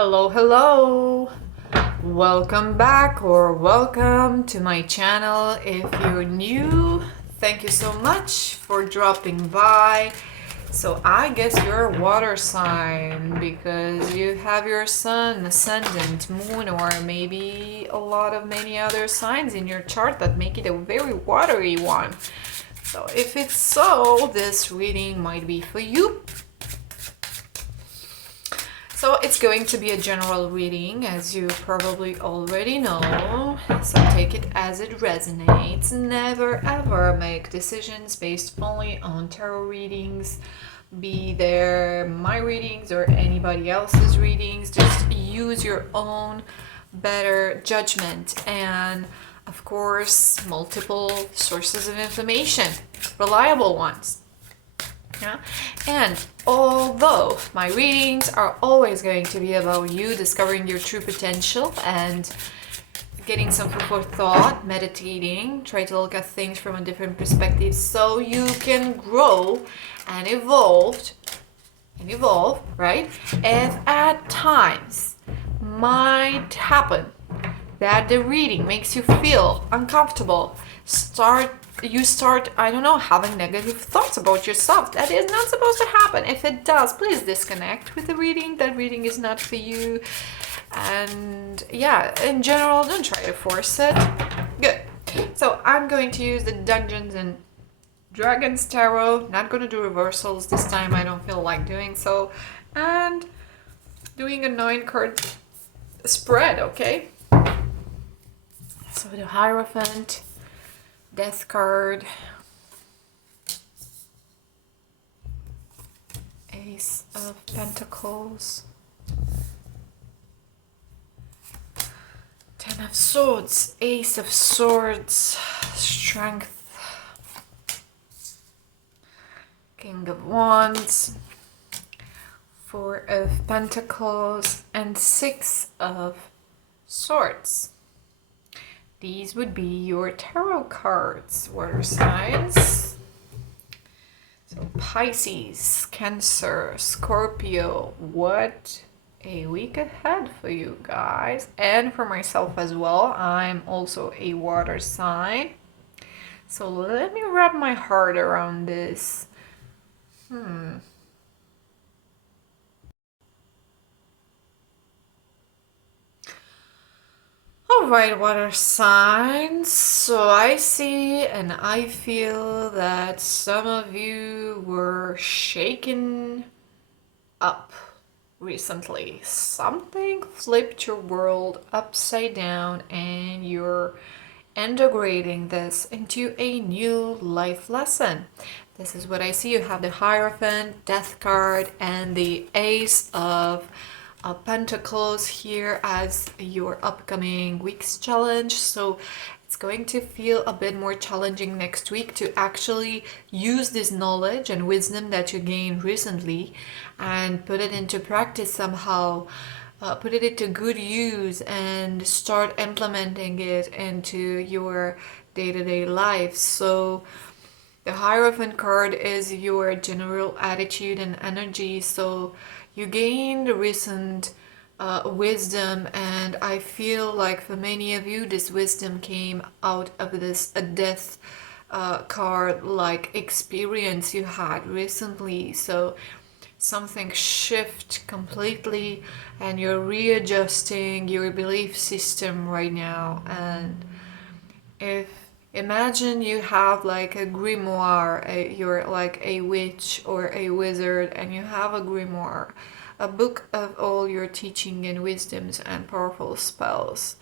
Hello, hello. Welcome back or welcome to my channel. If you're new, thank you so much for dropping by. So I guess you're a water sign because you have your sun, ascendant, moon, or maybe a lot of many other signs in your chart that make it a very watery one. So if it's so, this reading might be for you. So it's going to be a general reading, as you probably already know. So take it as it resonates. Never ever make decisions based only on tarot readings, be there my readings or anybody else's readings. Just use your own better judgment and, of course, multiple sources of information, reliable ones. Yeah. And although my readings are always going to be about you discovering your true potential and getting some food for thought, meditating, try to look at things from a different perspective so you can grow and evolve, right? If at times might happen that the reading makes you feel uncomfortable, you start, I don't know, having negative thoughts about yourself. That is not supposed to happen. If it does, please disconnect with the reading. That reading is not for you. And yeah, in general, don't try to force it. Good. So I'm going to use the Dungeons and Dragons Tarot. Not going to do reversals this time. I don't feel like doing so. And doing a 9-card spread, okay? So the Hierophant, Death card, Ace of Pentacles, Ten of Swords, Ace of Swords, Strength, King of Wands, Four of Pentacles, and Six of Swords. These would be your tarot cards, water signs. So Pisces, Cancer, Scorpio, what a week ahead for you guys. And for myself as well, I'm also a water sign. So let me wrap my heart around this. Alright, water signs. So I see and I feel that some of you were shaken up recently. Something flipped your world upside down and you're integrating this into a new life lesson. This is what I see. You have the Hierophant, Death card, and the Ace of Pentacles here as your upcoming week's challenge. So it's going to feel a bit more challenging next week to actually use this knowledge and wisdom that you gained recently and put it into practice somehow. Put it into good use and start implementing it into your day-to-day life. So the Hierophant card is your general attitude and energy. So you gained recent wisdom, and I feel like for many of you, this wisdom came out of this death card like experience you had recently. So something shift completely and you're readjusting your belief system right now. And if imagine you have like a grimoire, you're like a witch or a wizard and you have a grimoire, a book of all your teaching and wisdoms and powerful spells.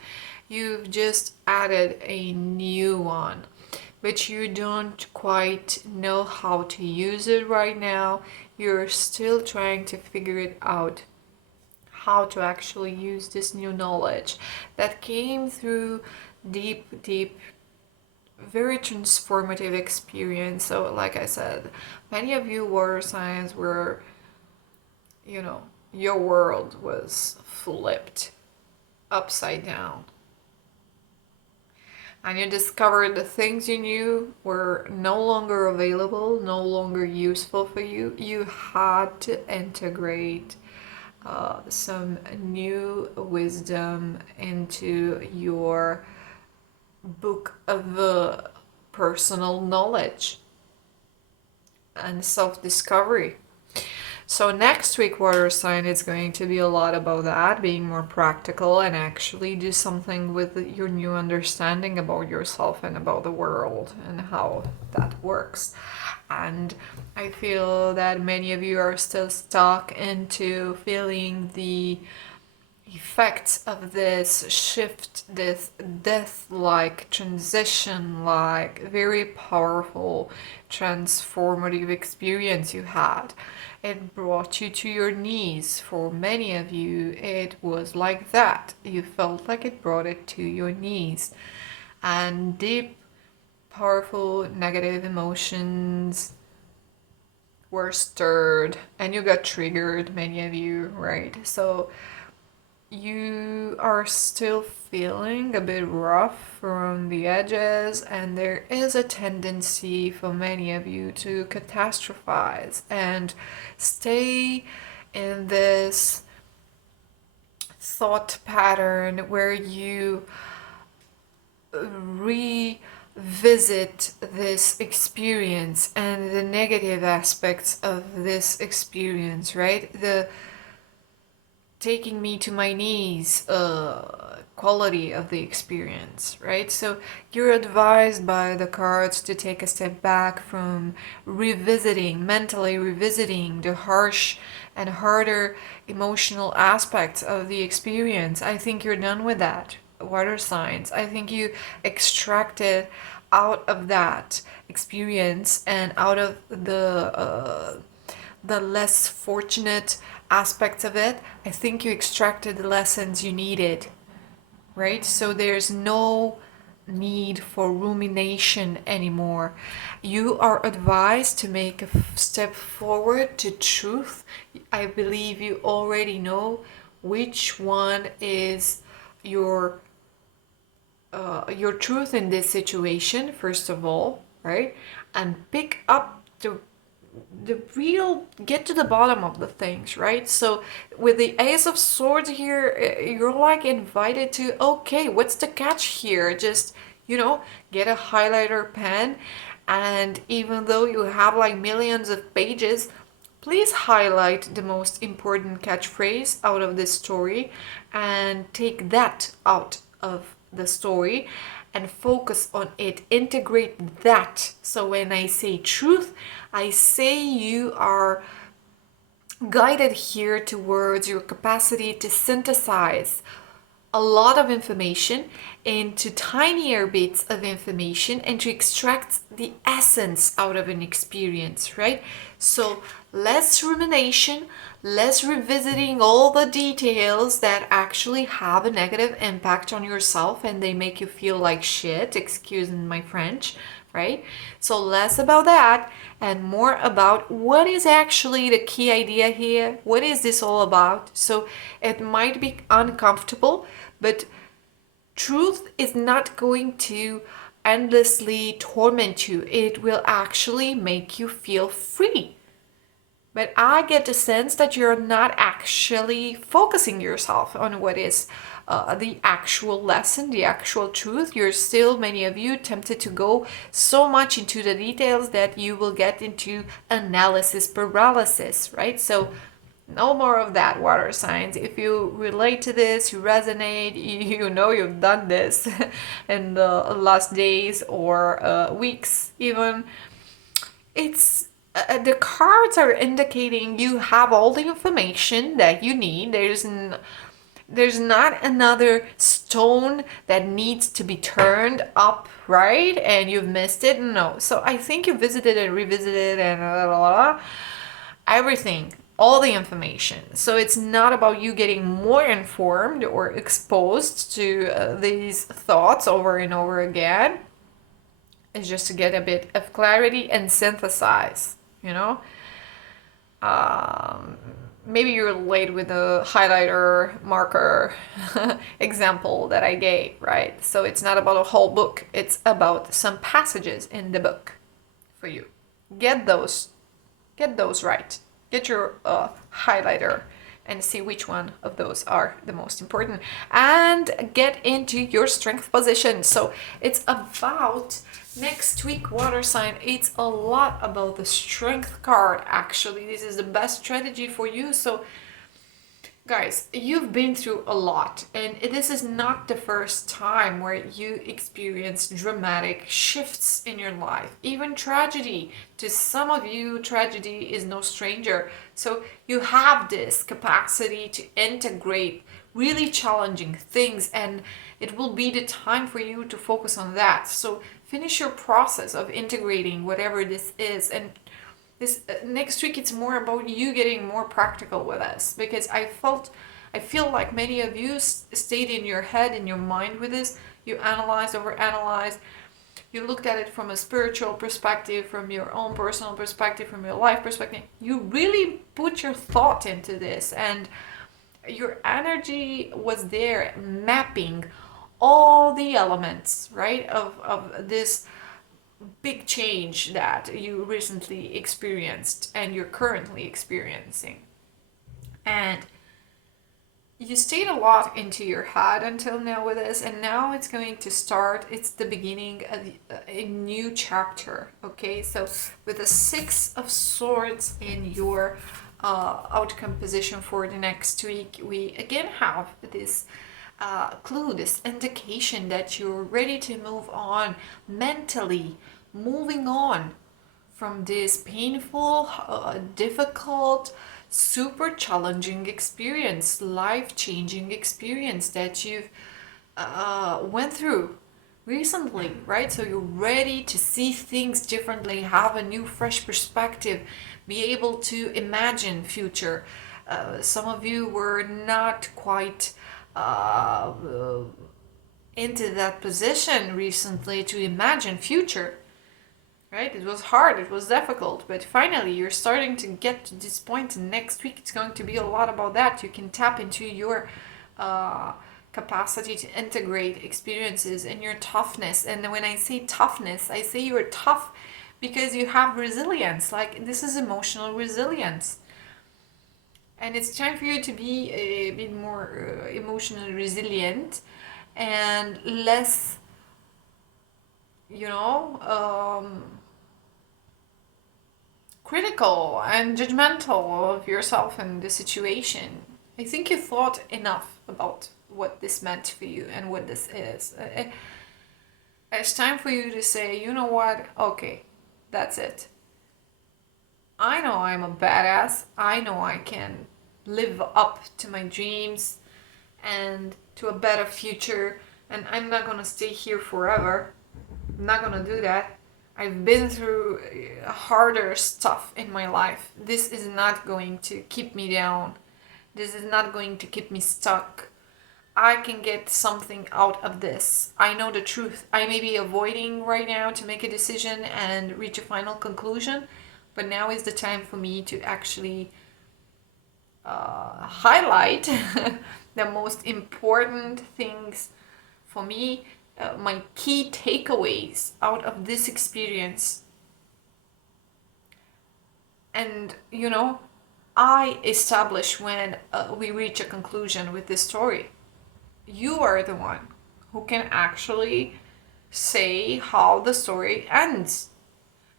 You've just added a new one, but you don't quite know how to use it right now. You're still trying to figure it out, how to actually use this new knowledge that came through deep, very transformative experience. So like I said, many of you water signs were, your world was flipped upside down. And you discovered the things you knew were no longer available, no longer useful for you. You had to integrate some new wisdom into your book of personal knowledge and self-discovery. So next week, water sign, is going to be a lot about that, being more practical and actually do something with your new understanding about yourself and about the world and how that works. And I feel that many of you are still stuck into feeling the effects of this shift, this death-like transition, like very powerful transformative experience you had. It brought you to your knees. For many of you, it was like that. You felt like it brought it to your knees. And deep, powerful negative emotions were stirred and you got triggered, many of you, right? So you are still feeling a bit rough around the edges, and there is a tendency for many of you to catastrophize and stay in this thought pattern where you revisit this experience and the negative aspects of this experience, right? The taking me to my knees quality of the experience, right? So you're advised by the cards to take a step back from mentally revisiting the harsh and harder emotional aspects of the experience. I think you're done with that, water signs. I think you extracted out of that experience and out of the less fortunate aspects of it. I think you extracted the lessons you needed, right? So there's no need for rumination anymore. You are advised to make a step forward to truth. I believe you already know which one is your truth in this situation, first of all, right? And pick up the real, get to the bottom of the things, right? So with the Ace of Swords here, you're like invited to, okay, what's the catch here? Just, get a highlighter pen, and even though you have like millions of pages, please highlight the most important catchphrase out of this story and take that out of the story and focus on it. Integrate that. So when I say truth, I say you are guided here towards your capacity to synthesize a lot of information into tinier bits of information and to extract the essence out of an experience, right? So less rumination, less revisiting all the details that actually have a negative impact on yourself and they make you feel like shit, excuse my French, right? So less about that and more about what is actually the key idea here. What is this all about? So it might be uncomfortable, but truth is not going to endlessly torment you. It will actually make you feel free. But I get the sense that you're not actually focusing yourself on what is the actual lesson, the actual truth. You're still, many of you, tempted to go so much into the details that you will get into analysis paralysis, right? So no more of that, water signs. If you relate to this, you resonate, you know you've done this in the last days or weeks even. It's the cards are indicating you have all the information that you need. There's not another stone that needs to be turned up, right? And you've missed it. No. So I think you visited and revisited and everything, all the information. So it's not about you getting more informed or exposed to these thoughts over and over again. It's just to get a bit of clarity and synthesize, maybe you're late with the highlighter marker example that I gave, right? So it's not about a whole book, it's about some passages in the book for you. Get those right. Get your highlighter and see which one of those are the most important, and get into your strength position. So it's about next week, water sign. It's a lot about the strength card. Actually, this is the best strategy for you. So guys, you've been through a lot, and this is not the first time where you experience dramatic shifts in your life, even tragedy. To some of you, tragedy is no stranger. So you have this capacity to integrate really challenging things, and it will be the time for you to focus on that. So finish your process of integrating whatever this is, and this next week it's more about you getting more practical with us, because I feel like many of you stayed in your head, in your mind with this. You analyzed, overanalyzed, you looked at it from a spiritual perspective, from your own personal perspective, from your life perspective. You really put your thought into this, and your energy was there mapping all the elements, right, of this big change that you recently experienced and you're currently experiencing. And you stayed a lot into your head until now with this, and now it's going to start. It's the beginning of a new chapter. Okay, so with the Six of Swords in your outcome position for the next week, we again have this clue, this indication that you're ready to move on mentally, moving on from this painful, difficult, super challenging experience, life-changing experience that you've went through recently, right? So you're ready to see things differently, have a new, fresh perspective, be able to imagine future. Some of you were not quite into that position recently to imagine future, right? It was hard, it was difficult, but finally you're starting to get to this point, and next week it's going to be a lot about that. You can tap into your capacity to integrate experiences and your toughness. And when I say toughness, I say you're tough because you have resilience. Like, this is emotional resilience. And it's time for you to be a bit more emotionally resilient and less, critical and judgmental of yourself and the situation. I think you thought enough about what this meant for you and what this is. It's time for you to say, you know what? Okay, that's it. I know I'm a badass. I know I can live up to my dreams and to a better future. And I'm not gonna stay here forever. I'm not gonna do that. I've been through harder stuff in my life. This is not going to keep me down. This is not going to keep me stuck. I can get something out of this. I know the truth. I may be avoiding right now to make a decision and reach a final conclusion, but now is the time for me to actually highlight the most important things for me, my key takeaways out of this experience. And I establish when we reach a conclusion with this story. You are the one who can actually say how the story ends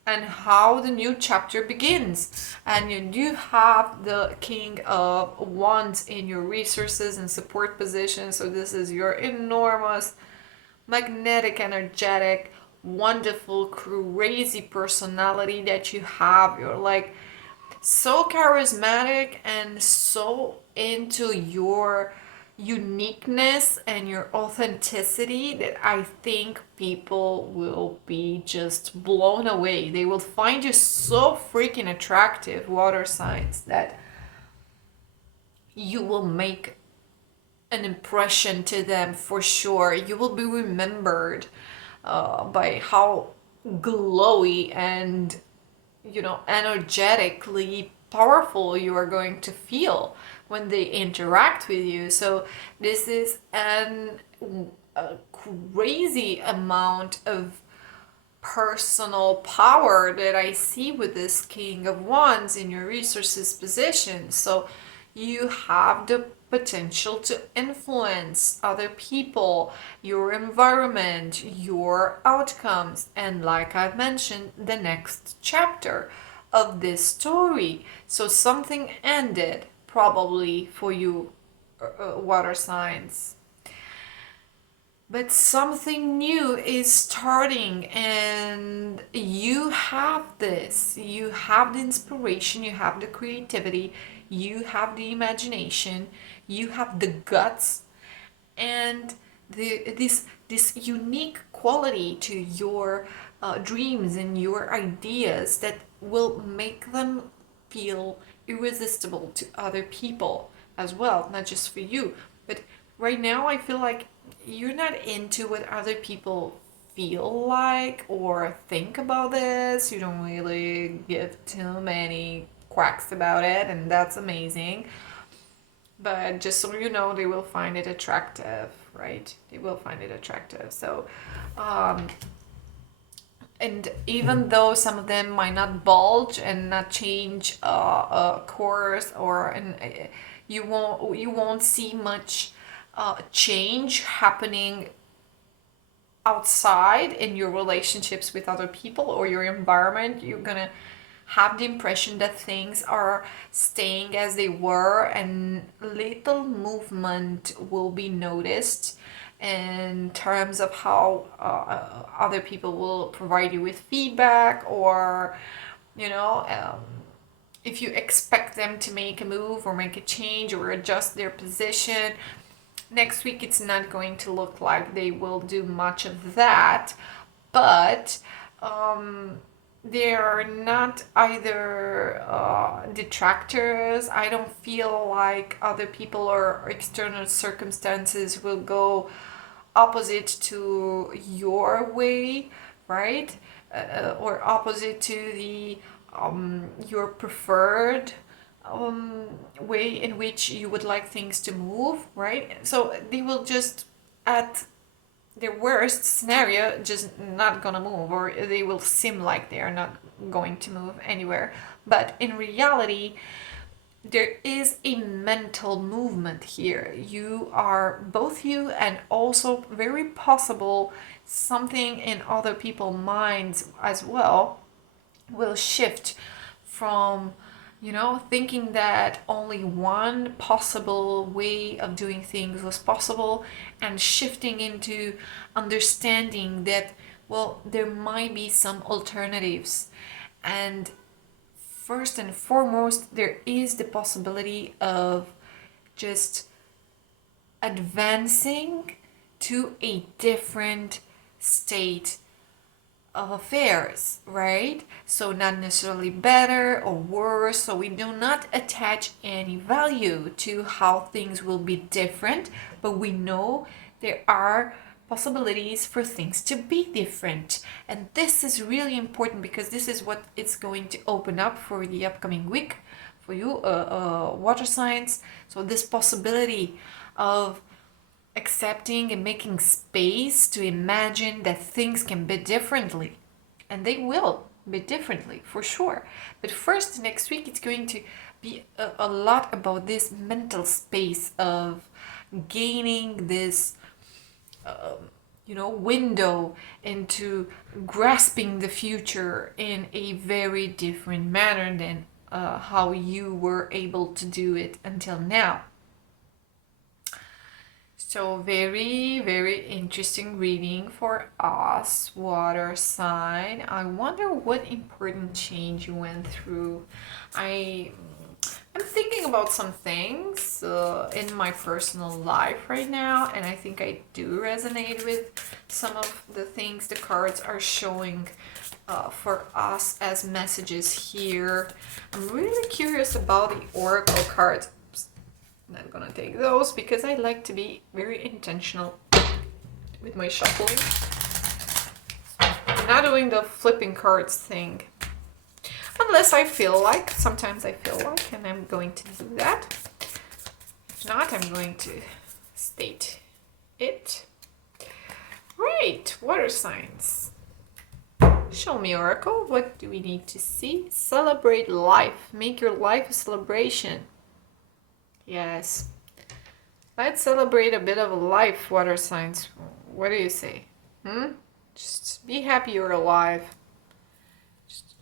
and how the new chapter begins. And you do have the King of Wands in your resources and support position. So this is your enormous, magnetic, energetic, wonderful, crazy personality that you have. You're like so charismatic and so into your uniqueness and your authenticity that I think people will be just blown away. They will find you so freaking attractive, water signs, that you will make an impression to them for sure. You will be remembered by how glowy and energetically powerful you are going to feel when they interact with you. So this is a crazy amount of personal power that I see with this King of Wands in your resources position. So You have the potential to influence other people, your environment, your outcomes, and like I've mentioned, the next chapter of this story. So something ended probably for you, water signs. But something new is starting, and you have this. You have the inspiration, you have the creativity, you have the imagination, you have the guts, and this unique quality to your dreams and your ideas that will make them feel irresistible to other people as well, not just for you. But right now, I feel like you're not into what other people feel like or think about this. You don't really give too many quacks about it, and that's amazing. But just so you know, they will find it attractive, right? They will find it attractive. So, um, and even though some of them might not bulge and not change course, or and you won't see much change happening outside in your relationships with other people or your environment. You're gonna have the impression that things are staying as they were, and little movement will be noticed in terms of how other people will provide you with feedback, or you know if you expect them to make a move or make a change or adjust their position. Next week, it's not going to look like they will do much of that, but they are not either detractors. I don't feel like other people or external circumstances will go opposite to your way, right? Or opposite to the your preferred way in which you would like things to move, right? So they will just, at the worst scenario, just not gonna move, or they will seem like they are not going to move anywhere. But in reality, there is a mental movement here. You are, both you and also very possible something in other people's minds as well, will shift from thinking that only one possible way of doing things was possible, and shifting into understanding that, well, there might be some alternatives. And first and foremost, there is the possibility of just advancing to a different state of affairs, right? So not necessarily better or worse. So we do not attach any value to how things will be different, but we know there are possibilities for things to be different. And this is really important, because this is what it's going to open up for the upcoming week for you, water signs. So this possibility of accepting and making space to imagine that things can be differently, and they will be differently for sure. But first, next week, it's going to be a lot about this mental space of gaining this window into grasping the future in a very different manner than how you were able to do it until now. So very, very interesting reading for us, water sign. I wonder what important change you went through. I'm thinking about some things in my personal life right now, and I think I do resonate with some of the things the cards are showing for us as messages here. I'm really curious about the oracle cards. I'm not gonna take those because I like to be very intentional with my shuffling. I'm not doing the flipping cards thing unless I feel like. Sometimes I feel like, and I'm going to do that. If not, I'm going to state it. Right, water signs. Show me, oracle. What do we need to see? Celebrate life. Make your life a celebration. Yes. Let's celebrate a bit of life, water signs. What do you say? Just be happy you're alive. Just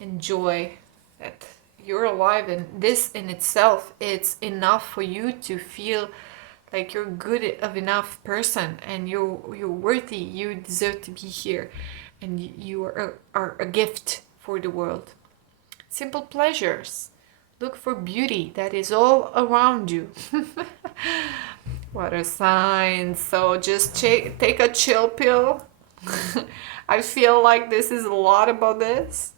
enjoy that you're alive, and this in itself, it's enough for you to feel like you're good of enough person, and you're worthy. You deserve to be here, and you are a gift for the world. Simple pleasures. Look for beauty that is all around you. Water signs. So just take a chill pill. I feel like this is a lot about this.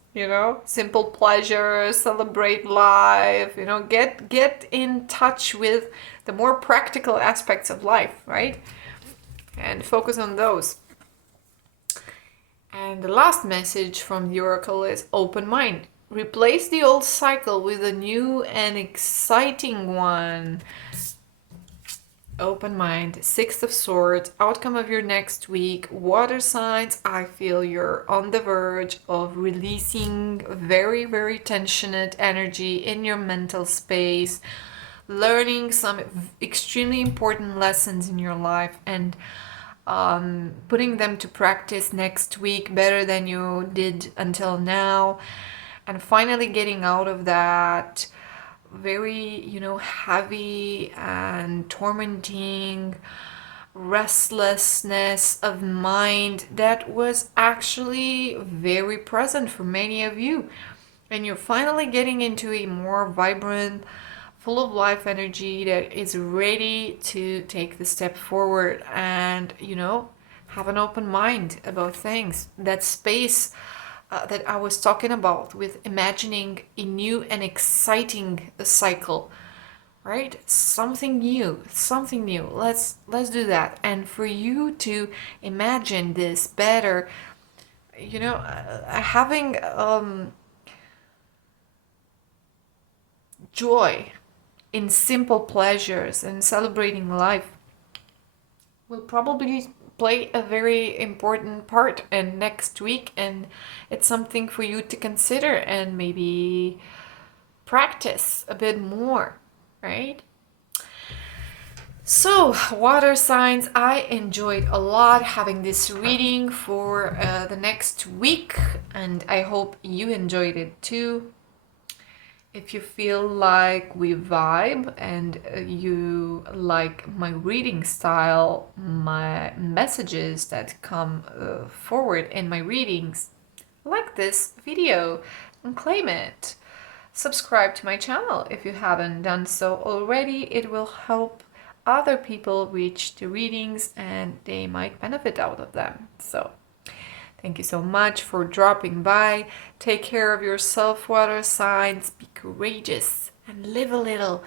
Simple pleasures, celebrate life. Get in touch with the more practical aspects of life, right? And focus on those. And the last message from the oracle is open mind. Replace the old cycle with a new and exciting one. Open mind, Six of Swords, outcome of your next week. Water signs, I feel you're on the verge of releasing very, very tensioned energy in your mental space, learning some extremely important lessons in your life, and putting them to practice next week better than you did until now, and finally getting out of that very, heavy and tormenting restlessness of mind that was actually very present for many of you. And you're finally getting into a more vibrant, full of life energy that is ready to take the step forward and, have an open mind about things. That space that I was talking about with imagining a new and exciting cycle, right? Something new, something new. Let's do that. And for you to imagine this better, having joy in simple pleasures and celebrating life will probably play a very important part in next week, and it's something for you to consider and maybe practice a bit more, right? So, water signs, I enjoyed a lot having this reading for the next week, and I hope you enjoyed it too. If you feel like we vibe and you like my reading style, my messages that come forward in my readings, like this video and claim it. Subscribe to my channel if you haven't done so already. It will help other people reach the readings and they might benefit out of them. So thank you so much for dropping by. Take care of yourself, water signs. Be courageous and live a little.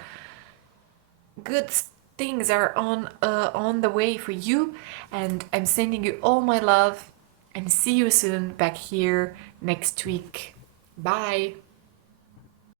Good things are on the way for you, and I'm sending you all my love, and see you soon back here next week. Bye.